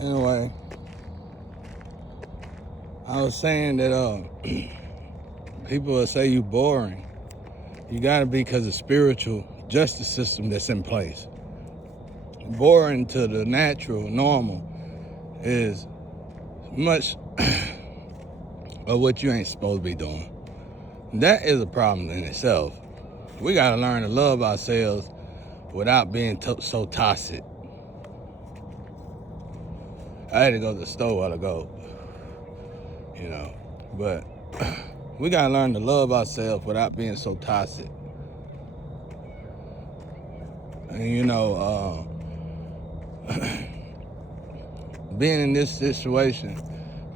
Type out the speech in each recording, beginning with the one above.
Anyway, I was saying that people will say you boring. You gotta be, because the spiritual justice system that's in place. Boring to the natural, normal, is much of what you ain't supposed to be doing. That is a problem in itself. We gotta learn to love ourselves without being so toxic. I had to go to the store a while ago, but we gotta learn to love ourselves without being so toxic. And being in this situation,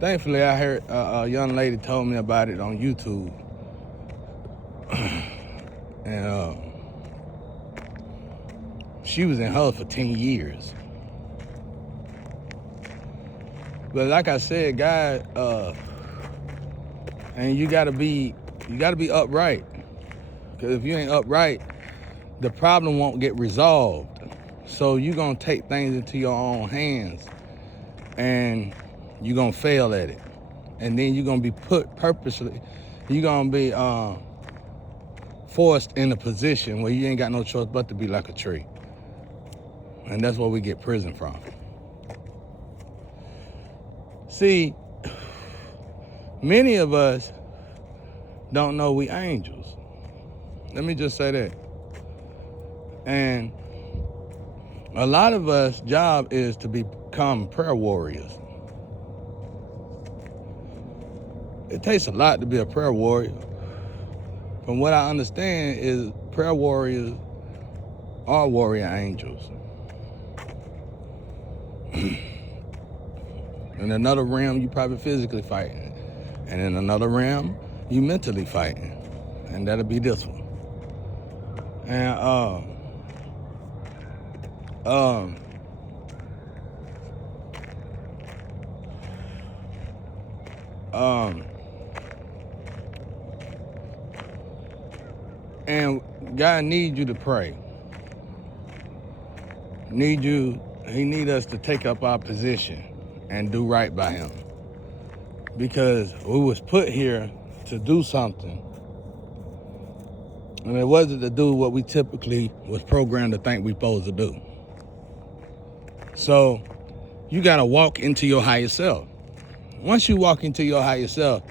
thankfully I heard a young lady told me about it on YouTube. And she was in hell for 10 years. But like I said, God, and you gotta be upright. Because if you ain't upright, the problem won't get resolved. So you're gonna take things into your own hands and you're gonna fail at it. And then you're gonna be you're gonna be forced in a position where you ain't got no choice but to be like a tree. And that's where we get prison from. See, many of us don't know we angels. Let me just say that. And a lot of us' job is to become prayer warriors. It takes a lot to be a prayer warrior. From what I understand is prayer warriors are warrior angels. In another realm, you probably physically fighting. And in another realm, you mentally fighting. And that'll be this one. And and God needs you to pray. He need us to take up our position and do right by him. Because we was put here to do something. And it wasn't to do what we typically was programmed to think we supposed to do. So you gotta walk into your higher self. Once you walk into your higher self,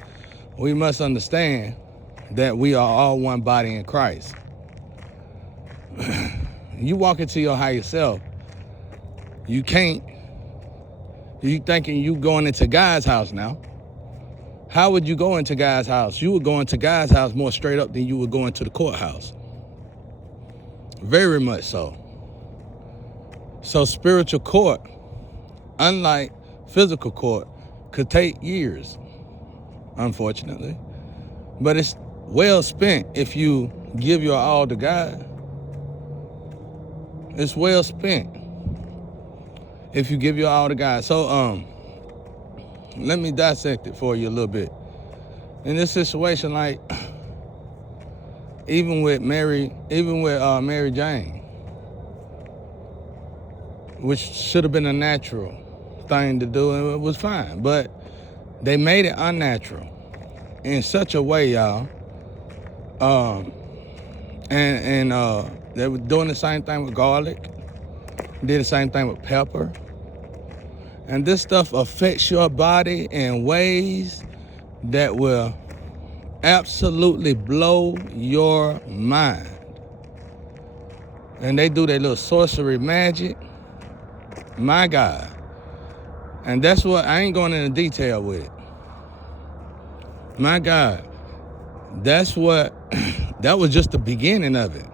we must understand that we are all one body in Christ. You walk into your higher self, you thinking you going into God's house now. How would you go into God's house? You would go into God's house more straight up than you would go into the courthouse. Very much so. So spiritual court, unlike physical court, could take years, unfortunately. But it's well spent if you give your all to God. It's well spent if you give your all to God. So let me dissect it for you a little bit. In this situation, like even with Mary Jane, which should have been a natural thing to do, and it was fine, but they made it unnatural in such a way, y'all. And they were doing the same thing with garlic, did the same thing with pepper. And this stuff affects your body in ways that will absolutely blow your mind. And they do their little sorcery magic. My God. And that's what, I ain't going into detail with it. My God. That was just the beginning of it.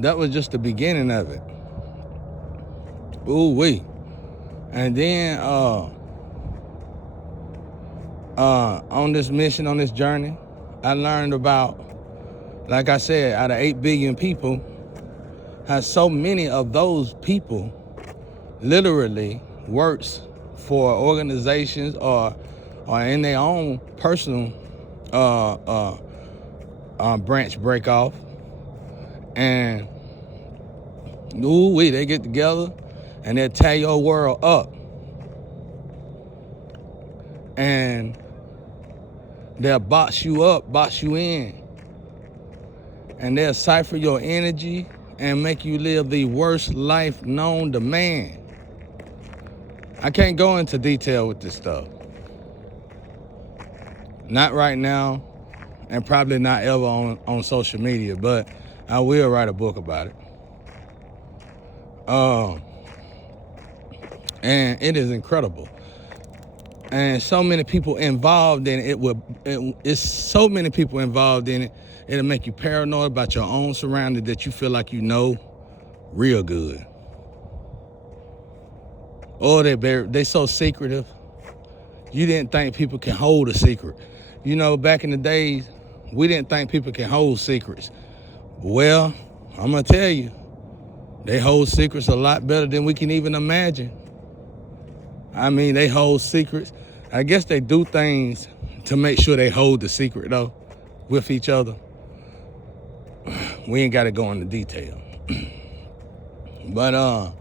That was just the beginning of it. Ooh-wee. And then on this mission, on this journey, I learned about, like I said, out of 8 billion people, how so many of those people literally works for organizations or in their own personal branch break off. And ooh-wee, they get together and they'll tear your world up. And they'll box you up, box you in. And they'll cipher your energy and make you live the worst life known to man. I can't go into detail with this stuff. Not right now, and probably not ever on social media, but I will write a book about it. And it is incredible. And so many people involved in it. It's so many people involved in it. It'll make you paranoid about your own surroundings that you feel like you know real good. Or they so secretive. You didn't think people can hold a secret. You know, back in the days, we didn't think people can hold secrets. Well, I'm gonna tell you, they hold secrets a lot better than we can even imagine. I mean, they hold secrets. I guess they do things to make sure they hold the secret, though, with each other. We ain't got to go into detail. But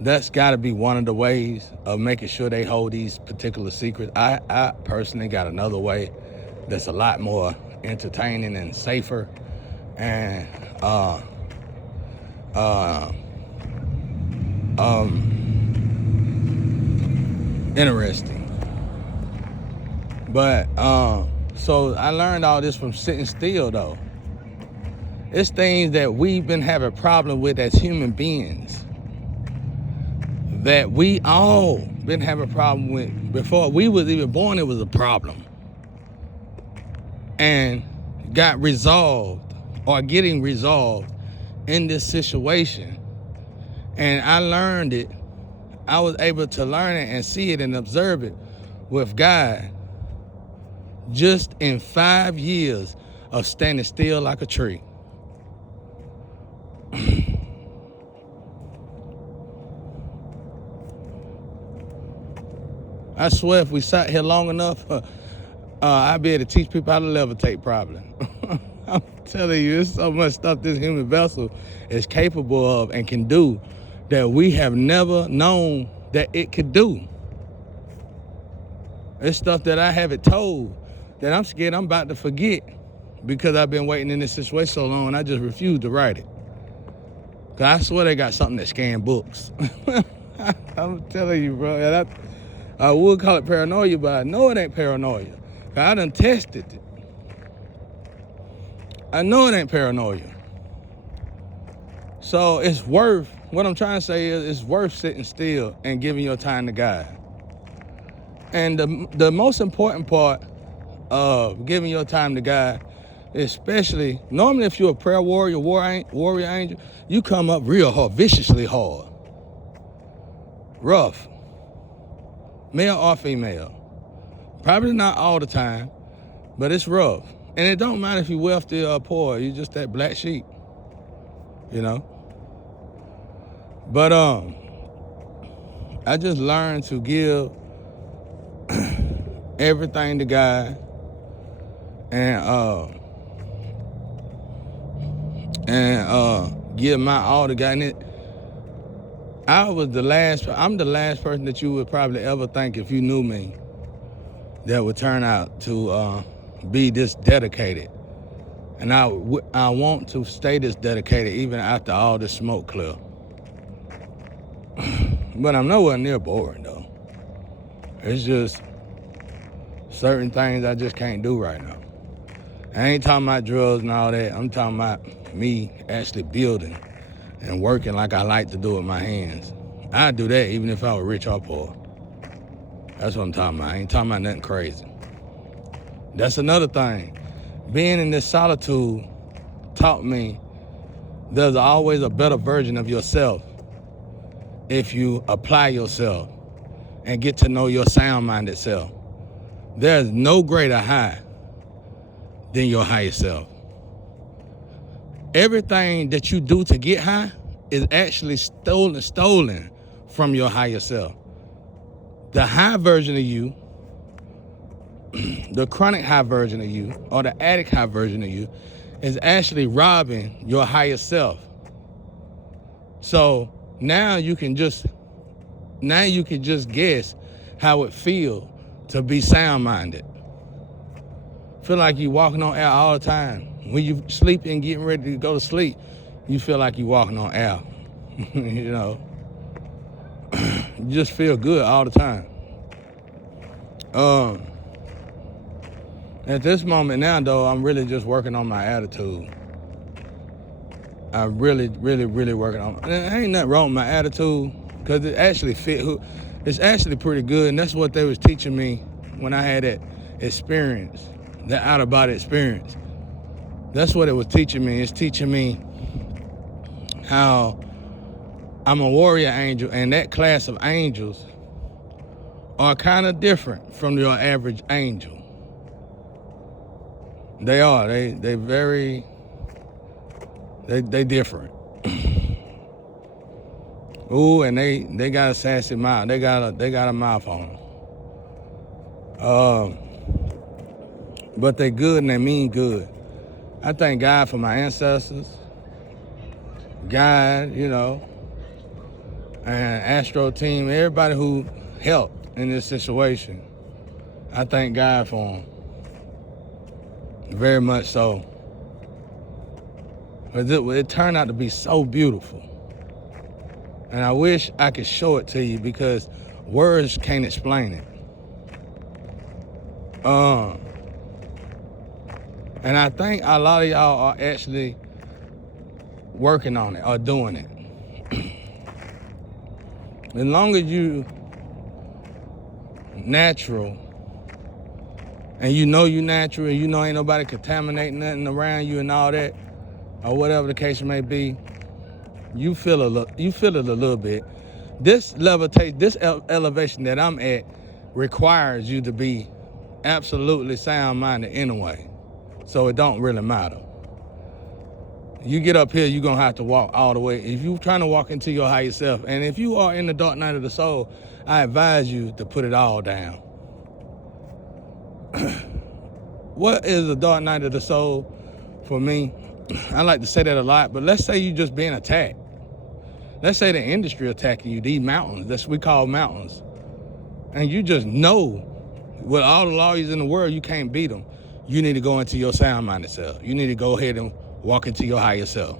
that's got to be one of the ways of making sure they hold these particular secrets. I personally got another way that's a lot more entertaining and safer and interesting. But so I learned all this from sitting still, though. It's things that we've been having problem with as human beings, that we all been having a problem with before we was even born. It was a problem and got resolved or getting resolved in this situation. And I learned it. I was able to learn it and see it and observe it with God just in 5 years of standing still like a tree. I swear if we sat here long enough, I'd be able to teach people how to levitate probably. I'm telling you, there's so much stuff this human vessel is capable of and can do that we have never known that it could do. It's stuff that I haven't told that I'm scared I'm about to forget because I've been waiting in this situation so long, I just refuse to write it. Cause I swear they got something that scan books. I'm telling you, bro. And I would call it paranoia, but I know it ain't paranoia. Cause I done tested it. I know it ain't paranoia. So it's worth, what I'm trying to say is it's worth sitting still and giving your time to God. And the most important part of giving your time to God, especially, normally if you're a prayer warrior, warrior angel, you come up real hard, viciously hard. Rough. Male or female. Probably not all the time, but it's rough. And it don't matter if you're wealthy or poor, you're just that black sheep, you know? But I just learned to give everything to God and give my all to God. And I'm the last person that you would probably ever think, if you knew me, that would turn out to be this dedicated. And I want to stay this dedicated even after all this smoke clear. But I'm nowhere near boring, though. It's just certain things I just can't do right now. I ain't talking about drugs and all that. I'm talking about me actually building and working like I like to do with my hands. I'd do that even if I were rich or poor. That's what I'm talking about. I ain't talking about nothing crazy. That's another thing. Being in this solitude taught me there's always a better version of yourself if you apply yourself and get to know your sound-minded self. There's no greater high than your higher self. Everything that you do to get high is actually stolen from your higher self. The high version of you, the chronic high version of you, or the addict high version of you, is actually robbing your higher self. So Now you can just guess how it feel to be sound-minded. Feel like you walking on air all the time. When you sleeping and getting ready to go to sleep, you feel like you walking on air. You know, you just feel good all the time. At this moment now, though, I'm really just working on my attitude. I'm really working on. There ain't nothing wrong with my attitude, because it actually it's actually pretty good, and that's what they was teaching me when I had that experience, that out-of-body experience. That's what it was teaching me. It's teaching me how I'm a warrior angel, and that class of angels are kind of different from your average angel. They are. They different. Ooh, and they got a sassy mouth. They got a mouth on them. But they good and they mean good. I thank God for my ancestors, God, you know, and Astro team, everybody who helped in this situation. I thank God for them. Very much so. It turned out to be so beautiful. And I wish I could show it to you, because words can't explain it. And I think a lot of y'all are actually working on it or doing it. As long as you natural, and you know you natural, and you know ain't nobody contaminating nothing around you and all that, or whatever the case may be, you feel it a little bit. This elevation that I'm at requires you to be absolutely sound-minded anyway, so it don't really matter. You get up here, you're gonna have to walk all the way. If you're trying to walk into your higher self, and if you are in the dark night of the soul, I advise you to put it all down. What is the dark night of the soul for me? I like to say that a lot, but let's say you just being attacked. Let's say the industry attacking you, these mountains, that's what we call mountains. And you just know, with all the lawyers in the world, you can't beat them. You need to go into your sound-minded self. You need to go ahead and walk into your higher self.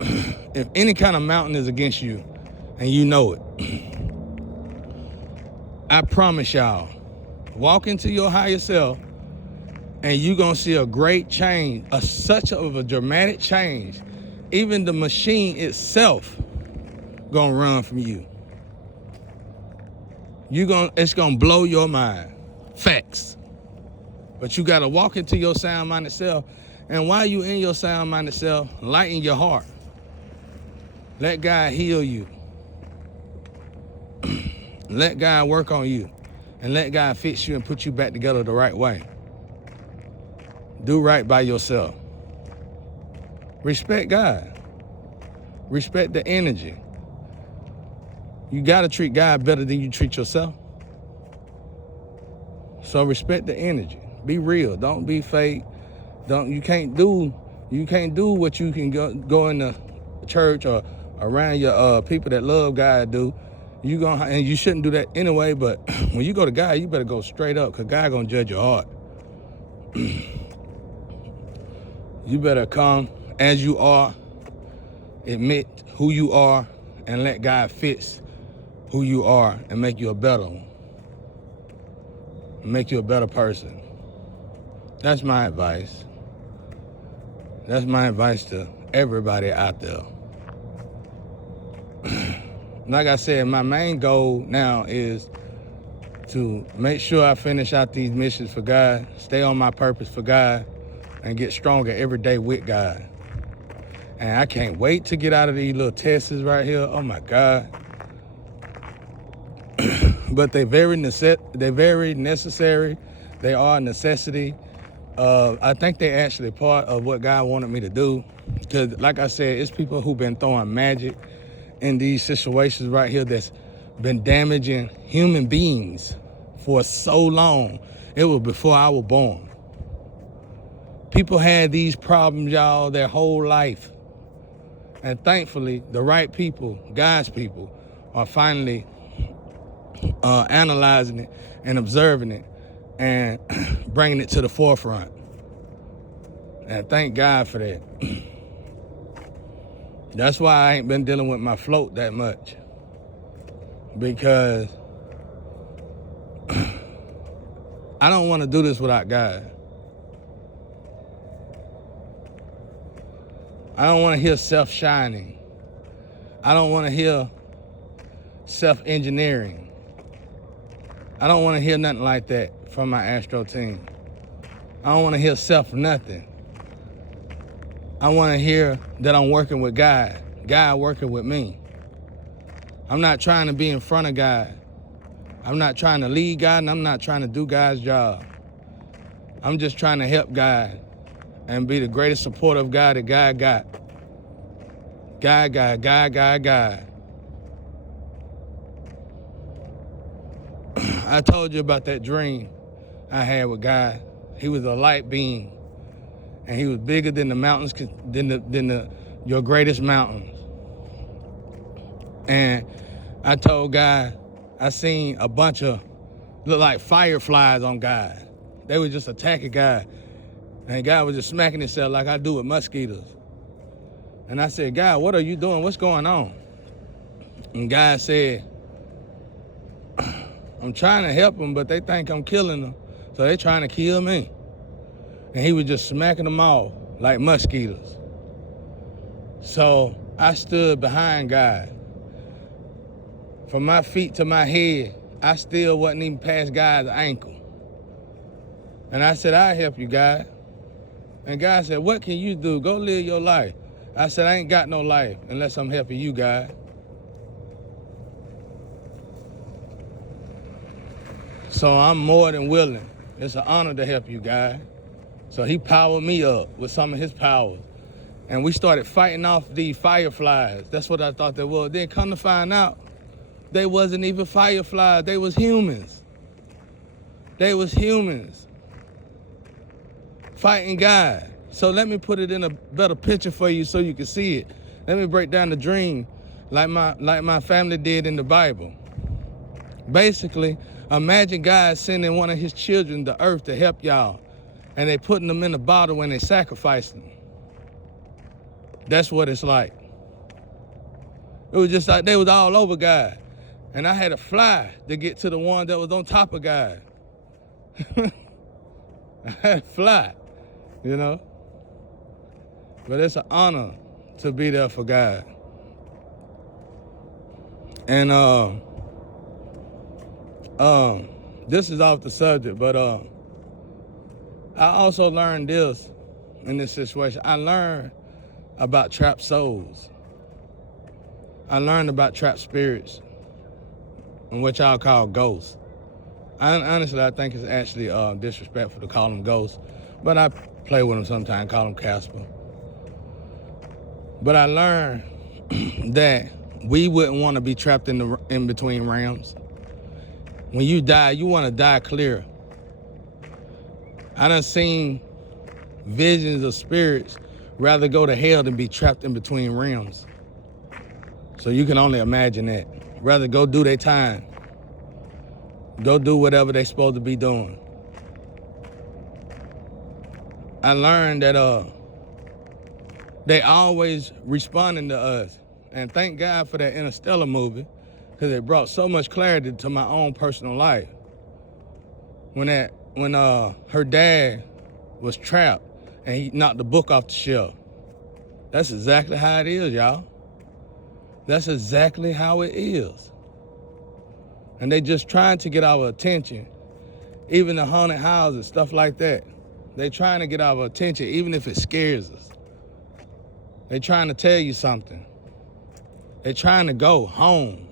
If any kind of mountain is against you, and you know it, I promise y'all, walk into your higher self, and you're gonna see a great change, such of a dramatic change. Even the machine itself gonna run from you. It's gonna blow your mind. Facts. But you gotta walk into your sound-minded self, and while you in your sound-minded self, lighten your heart. Let God heal you. Let God work on you, and let God fix you and put you back together the right way. Do right by yourself. Respect God. Respect the energy. You gotta treat God better than you treat yourself. So respect the energy. Be real. Don't be fake. You can't do what you can go in the church or around your people that love God do. And you shouldn't do that anyway, but when you go to God, you better go straight up, because God gonna judge your heart. You better come as you are, admit who you are, and let God fix who you are and make you a better one. Make you a better person. That's my advice. That's my advice to everybody out there. Like I said, my main goal now is to make sure I finish out these missions for God, stay on my purpose for God, and get stronger every day with God. And I can't wait to get out of these little tests right here. Oh my God. But they're very necessary. They are a necessity. I think they're actually part of what God wanted me to do. Because like I said, it's people who've been throwing magic in these situations right here that's been damaging human beings for so long. It was before I was born. People had these problems, y'all, their whole life. And thankfully, the right people, God's people, are finally analyzing it and observing it and bringing it to the forefront. And thank God for that. That's why I ain't been dealing with my float that much. Because I don't want to do this without God. I don't want to hear self-shining. I don't want to hear self-engineering. I don't want to hear nothing like that from my Astro team. I don't want to hear self-nothing. I want to hear that I'm working with God, God working with me. I'm not trying to be in front of God. I'm not trying to lead God, and I'm not trying to do God's job. I'm just trying to help God and be the greatest supporter of God that God got. God. I told you about that dream I had with God. He was a light being, and he was bigger than the mountains, than your greatest mountains. And I told God, I seen a bunch of, look like fireflies on God. They were just attacking God. And God was just smacking himself like I do with mosquitoes. And I said, God, what are you doing? What's going on? And God said, I'm trying to help them, but they think I'm killing them. So they're trying to kill me. And he was just smacking them off like mosquitoes. So I stood behind God. From my feet to my head, I still wasn't even past God's ankle. And I said, I'll help you, God. And God said, what can you do? Go live your life. I said, I ain't got no life unless I'm helping you, God. So I'm more than willing. It's an honor to help you, God. So he powered me up with some of his powers. And we started fighting off these fireflies. That's what I thought they were. Then come to find out, they wasn't even fireflies. They was humans. They was humans fighting God. So let me put it in a better picture for you so you can see it. Let me break down the dream like my family did in the Bible. Basically, imagine God sending one of his children to earth to help y'all, and they putting them in a bottle when they sacrifice them. That's what it's like. It was just like they was all over God. And I had to fly to get to the one that was on top of God. I had to fly, you know? But it's an honor to be there for God. And this is off the subject, but I also learned this in this situation. I learned about trapped souls. I learned about trapped spirits, and what y'all call ghosts. Honestly, I think it's actually disrespectful to call them ghosts, but I play with them sometimes, call them Casper. But I learned that we wouldn't want to be trapped in between realms. When you die, you want to die clear. I done seen visions of spirits rather go to hell than be trapped in between realms. So you can only imagine that. Rather go do their time. Go do whatever they supposed to be doing. I learned that they always responding to us. And thank God for that Interstellar movie, because it brought so much clarity to my own personal life. When her dad was trapped and he knocked the book off the shelf. That's exactly how it is, y'all. That's exactly how it is. And they just trying to get our attention. Even the haunted houses, stuff like that. They trying to get our attention, even if it scares us. They trying to tell you something. They trying to go home.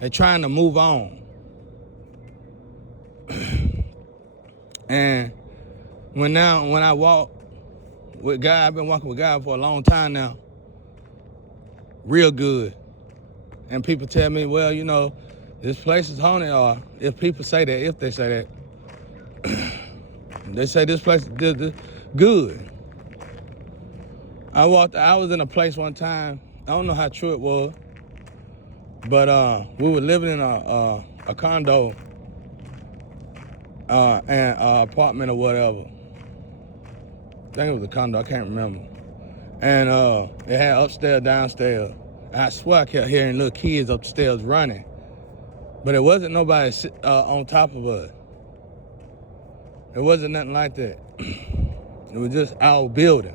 They trying to move on. And when I walk with God, I've been walking with God for a long time now, real good. And people tell me, well, you know, this place is haunted, or if people say that, if they say that, they say this place is good. I was in a place one time, I don't know how true it was, but we were living in a condo and apartment or whatever. I think it was a condo, I can't remember. And it had upstairs, downstairs. And I swear I kept hearing little kids upstairs running. But it wasn't nobody on top of us. It wasn't nothing like that. It was just our building.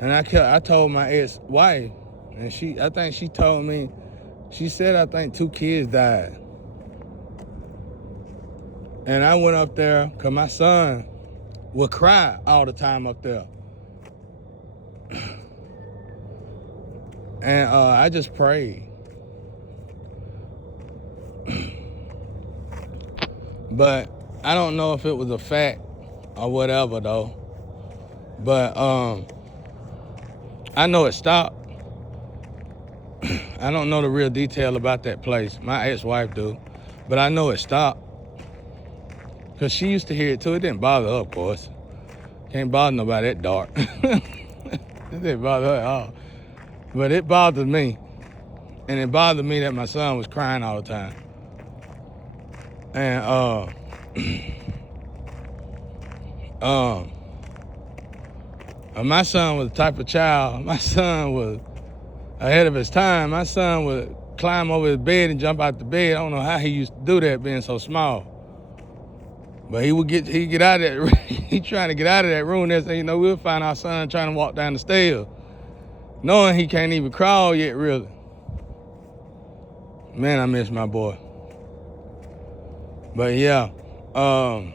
And I told my ex-wife, and I think she told me, she said I think 2 kids died. And I went up there because my son would cry all the time up there. And I just prayed. But I don't know if it was a fact or whatever though. But I know it stopped. I don't know the real detail about that place. My ex-wife do. But I know it stopped. Because she used to hear it too. It didn't bother her, of course. Can't bother nobody that dark. It didn't bother her at all. But it bothered me. And it bothered me that my son was crying all the time. And my son was the type of child, my son was ahead of his time. My son would climb over his bed and jump out the bed. I don't know how he used to do that being so small. But he'd get out of that, he trying to get out of that room there, so we'll find our son trying to walk down the stairs, knowing he can't even crawl yet, really. Man, I miss my boy. But yeah, I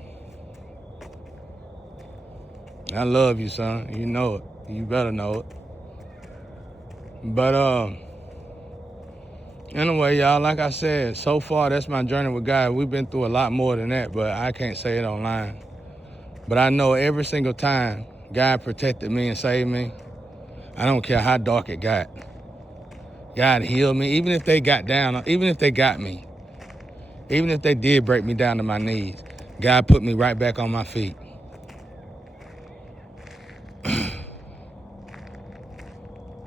love you, son. You know it. You better know it. But anyway, y'all, like I said, so far that's my journey with God. We've been through a lot more than that, but I can't say it online. But I know every single time God protected me and saved me, I don't care how dark it got. God healed me, even if they got down, even if they got me, even if they did break me down to my knees, God put me right back on my feet.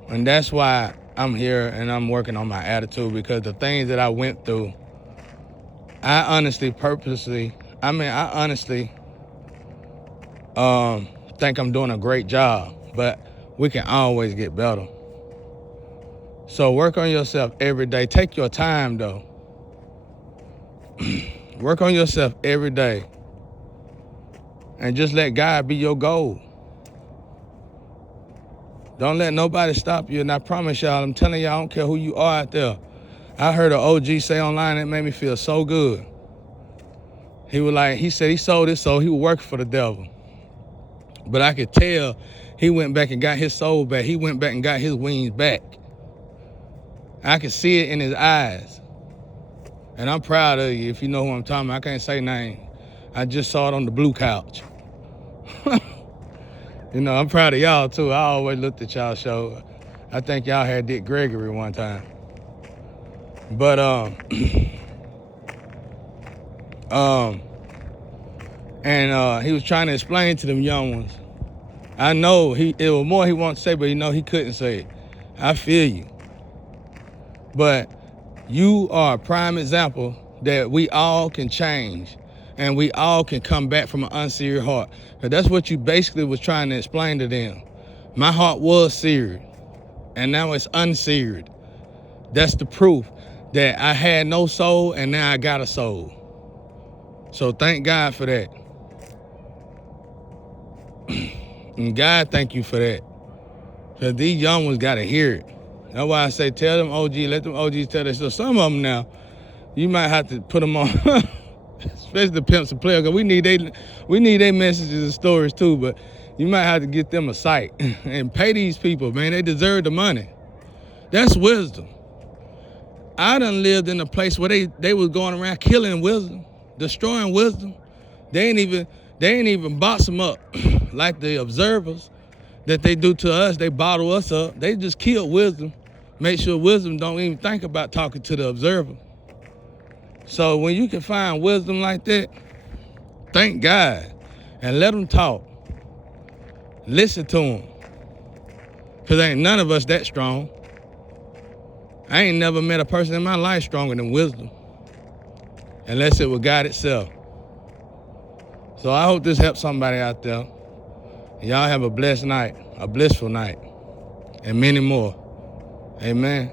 And that's why I'm here and I'm working on my attitude, because the things that I went through, I honestly think I'm doing a great job, but we can always get better. So work on yourself every day. Take your time though. Work on yourself every day. And just let God be your goal. Don't let nobody stop you. And I promise y'all, I'm telling y'all, I don't care who you are out there. I heard an OG say online, it made me feel so good. He said he sold his soul, he was working for the devil. But I could tell he went back and got his soul back. He went back and got his wings back. I could see it in his eyes. And I'm proud of you, if you know who I'm talking about. I can't say name. I just saw it on the blue couch. I'm proud of y'all too. I always looked at y'all show. I think y'all had Dick Gregory one time. But he was trying to explain to them young ones. I know it was more he wanted to say, but he couldn't say it. I feel you. But you are a prime example that we all can change and we all can come back from an unseared heart. Because that's what you basically was trying to explain to them. My heart was seared and now it's unseared. That's the proof that I had no soul and now I got a soul. So thank God for that. And God, thank you for that. Because these young ones got to hear it. That's why I say tell them OG, let them OGs tell their story. Some of them now, you might have to put them on, especially the pimps and players, because we need their messages and stories too, but you might have to get them a site and pay these people, man. They deserve the money. That's wisdom. I done lived in a place where they was going around killing wisdom, destroying wisdom. They ain't even box them up like the observers that they do to us. They bottle us up. They just kill wisdom. Make sure wisdom don't even think about talking to the observer. So when you can find wisdom like that, thank God and let them talk. Listen to them. Because ain't none of us that strong. I ain't never met a person in my life stronger than wisdom, unless it was God itself. So I hope this helps somebody out there. Y'all have a blessed night, a blissful night, and many more. Amen.